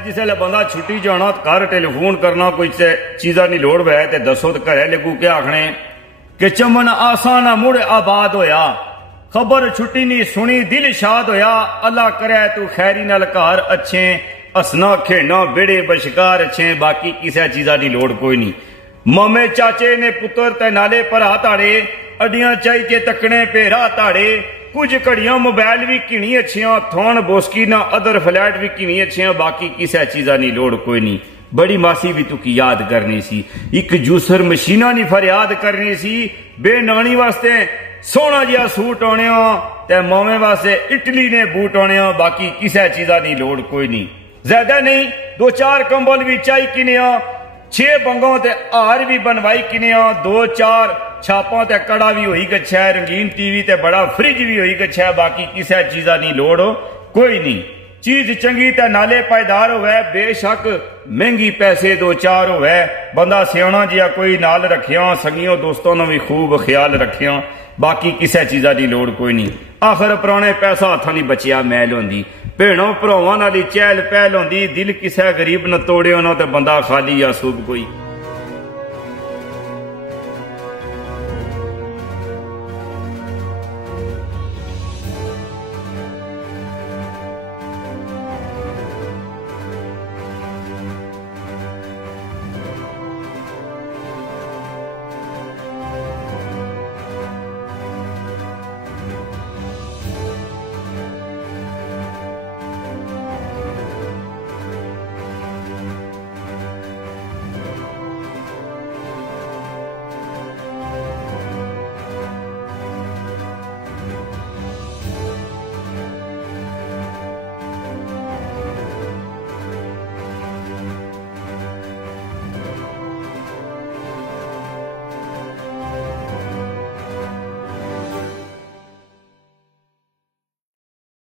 जिसले बंदा छुट्टी जाना घर टेलीफोन करना कोई चीजा की लोड़ वै ते दसो तो घरे लगू के आखने कि चमन आसान मुड़ आबाद होया, खबर छुट्टी नहीं सुनी दिल शाद होया। अल्लाह करे तू खैरी नाल घर अच्छे, हसना खेड़ना बेड़े बशकार अच्छे, बाकी किसी चीजा की लोड़ कोई नहीं। मामे चाचे ने पुत्र ते नाले भरा ताड़े, अड्डियां चाई के तकने पेरा ताड़े। कुछ घड़ियां मोबाइल भी किनी अच्छियां, थोन बोस्की ना अदर फ्लैट भी किनी अच्छियां, बाकी किसी चीजा की लोड़ कोई नहीं। बड़ी मासी भी तुकी याद करनी सी, एक जूसर मशीना नहीं फरियाद करनी सी। बेनानी वास्ते सोना जिहा सूट आने, ते मामे वास्ते इटली ने बूट आने, बाकी किसी चीजा की लोड़ कोई नहीं। ज्यादा नहीं, 2-4 कंबल भी चाई किने, 6 बंगों ते हार भी बनवाई किने, 2-4 छापा ते कड़ा भी होई गच्छा है, रंगीन टीवी ते बड़ा फ्रिज भी होई गच्छा है, बाकी किसी चीजा की लोड़ कोई नहीं। चीज चंगी ते नाले पायदार होवे, बेशक महंगी पैसे 2-4 होवे, बंदा सियाना जिहा कोई नाल रखिया, संगियों दोस्तों ने भी खूब ख्याल रखिया, बाकी किसी चीजा की लोड़ कोई नहीं। आखिर पुराने पैसा हथा नहीं बचिया मैल होंदी, भेणों भरावां नाल चहल पहल होंदी, दिल किसी गरीब न तोड़ियो ना ते बंदा खाली या सूब कोई।